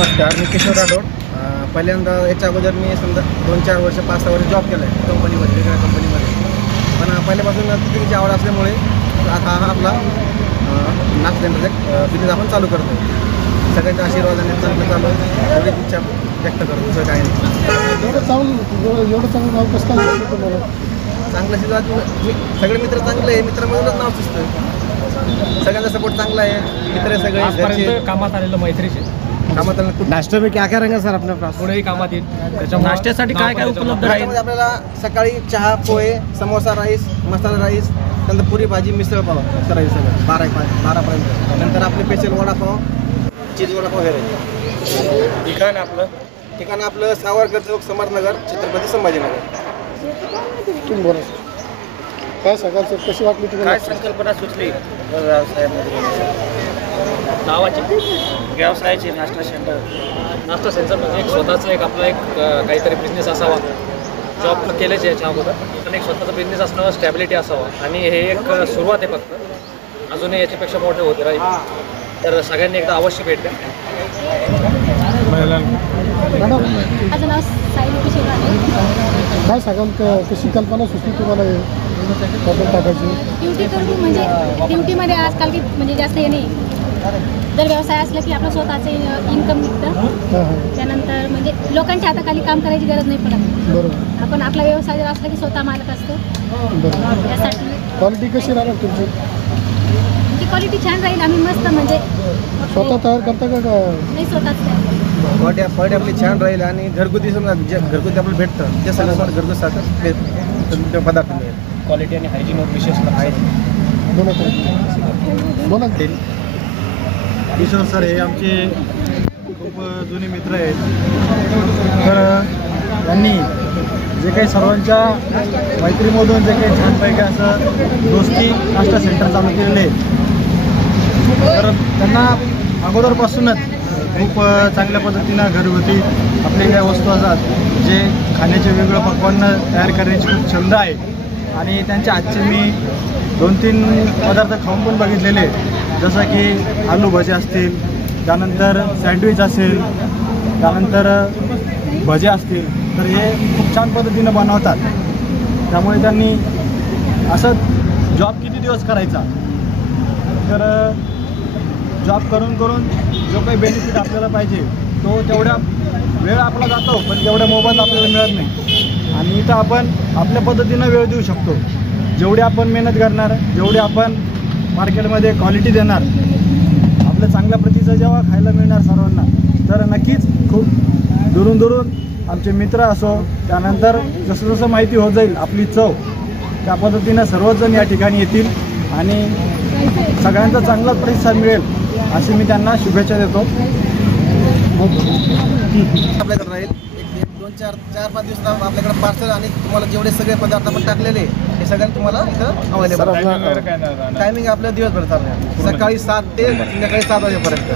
नमस्कार, मी किशोर राठोड. पहिल्यांदा याच्या अगोदर मी समजा 2-4 वर्ष 5-6 वर्ष जॉब केला आहे कंपनीमध्ये, वेगळ्या कंपनीमध्ये. पण पहिल्यापासून कुकिंगची आवड असल्यामुळे आता हा आपला नाश्ता सेंटरचा बिझनेस आपण चालू करतो. सगळ्यांच्या आशीर्वादाने चांगलं चालू एवढीच इच्छा व्यक्त करतो, दुसरं काही नाही. एवढं चांगलं नाव कसं काय तुम्हाला? चांगलं शिजवा, सगळे मित्र चांगले आहे, मित्रामधूनच नाव सुचतं. सगळ्यांचा सपोर्ट चांगला आहे, मित्र सगळे घरचे कामात आलेलं मैत्रीचे कामात नाश्ते में क्या क्या रहेंगे सर अपने पास? पुढेही कामात येईल. त्याच्यामुळे नाश्त्यासाठी काय काय उपलब्ध राहील? त्याच्यामध्ये आपल्याला सकाळी चहा, पोहे, समोसा राईस, मसाला राईस, नंतर पुरी भाजी, मिसळ पाव करायचं सगळं 12पर्यंत. नंतर आपले स्पेशल वडापाव, चीज वडापाव हे राहील. ठिकाण आपलं सावरकर चौक, समर्थनगर, छत्रपती संभाजीनगर. तुम्ही बोला सर, काय सांगाल सर, कशी वाटली तुम्हाला? काय संकल्पना सुचली व्यवसायामध्ये? नावाची व्यवसायाची नाश्ता सेंटर. नाश्ता सेंटर म्हणजे एक स्वतःचा एक आपला एक काहीतरी बिझनेस असावा. जॉब केलेच याच्या अगोदर, पण एक स्वतःचा बिझनेस असणं, स्टॅबिलिटी असावा. आणि हे एक सुरुवात आहे फक्त, अजूनही याच्यापेक्षा मोठे होते राहील. तर सगळ्यांनी एकदा अवश्य भेट द्या. मॅडम, माझं नाव सायली किशोर आहे. काय सांगाल, कशी कल्पना सुचली तुम्हाला हॉटेल टाकायची? ड्युटी करून म्हणजे ड्युटीमध्ये आजकाल की म्हणजे जास्त हे नाही. जर व्यवसाय असला की आपलं स्वतःचं इन्कम निघतं. त्यानंतर म्हणजे लोकांच्या हाताखाली काम करायची गरज नाही पडत. बरोबर. आपण आपला व्यवसाय जर असला की स्वतः मालक असतो. बरोबर. त्यासाठी क्वालिटी कशी राहणार तुमची? ती क्वालिटी छान राहील. आम्ही मस्त म्हणजे स्वतः तयार करता का? नाही, स्वतःच तयार. पॉडी आपली छान राहील आणि घरगुती समजा जे घरगुती आपल्याला भेटतं ते सगळं मला घरगुती सारखं पदार्थ मिळेल. क्वालिटी आणि हायजीनवर विशेष आहे. बोला. किशोर सर हे आमचे खूप जुने मित्र आहेत. तर त्यांनी जे काही सर्वांच्या मैत्रीमधून जे काही छानपैकी असं दोस्ती नाश्ता सेंटर चालू केलेले आहे, तर त्यांना अगोदरपासूनच खूप चांगल्या पद्धतीनं घरगुती आपले काही वस्तू असतात जे खाण्याचे वेगवेगळं पक्वान्न तयार करण्याची खूप छंद आहे. आणि त्यांच्या हातचे मी 2-3 पदार्थ खाऊन पण बघितलेले, जसं की आलू भजे असतील, त्यानंतर सँडविच असेल, त्यानंतर भजे असतील. तर हे खूप छान पद्धतीनं बनवतात. त्यामुळे त्यांनी असं जॉब किती दिवस करायचा, तर जॉब करून करून जो काही बेनिफिट आपल्याला पाहिजे तो तेवढा वेळ आपला जातो, पण तेवढ्या मोबाईल आपल्याला मिळत नाही. आणि इथं आपण आपल्या पद्धतीनं वेळ देऊ शकतो. जेवढी आपण मेहनत करणार, जेवढी आपण मार्केटमध्ये क्वालिटी देणार, आपल्या चांगल्या प्रतीचं जेव्हा खायला मिळणार सर्वांना, तर नक्कीच खूप दुरून दुरून आमचे मित्र असो, त्यानंतर जसं जसं माहिती होत जाईल आपली चव, त्या पद्धतीनं सर्वजण या ठिकाणी येतील आणि सगळ्यांचा चांगला प्रतिसाद मिळेल अशी मी त्यांना शुभेच्छा देतो. आपल्याकडे राहील 2-4-5 दिवसात आपल्याकडे पार्सल आणि तुम्हाला जेवढे सगळे पदार्थ आपण टाकलेले हे सगळ्यांना तुम्हाला इथं अवेलेबल. टायमिंग आपल्या दिवसभर चालणार, सकाळी 7 ते संध्याकाळी 7 वाजेपर्यंत.